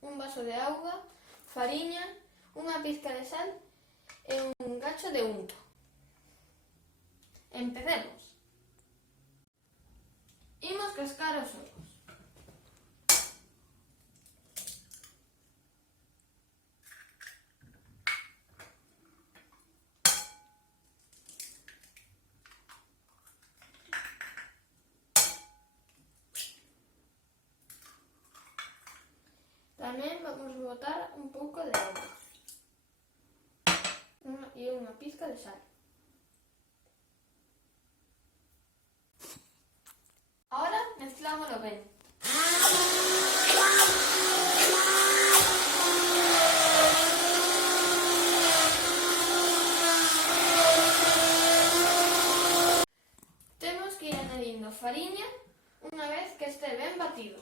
un vaso de auga, fariña, unha pizca de sal e un gacho de unto. Empecemos. Imos cascar os ovos. Tamén vamos botar un pouco de auga e unha pizca de sal. Ahora mezclámoslo ben. Temos que ir añadindo fariña unha vez que este ben batido.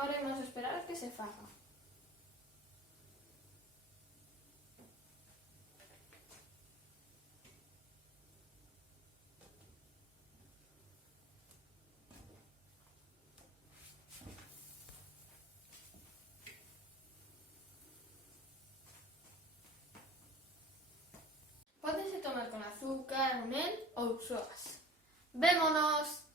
Ahora vamos a esperar a que se faga. Pódense tomar con azúcar, mel ou soas. ¡Vémonos!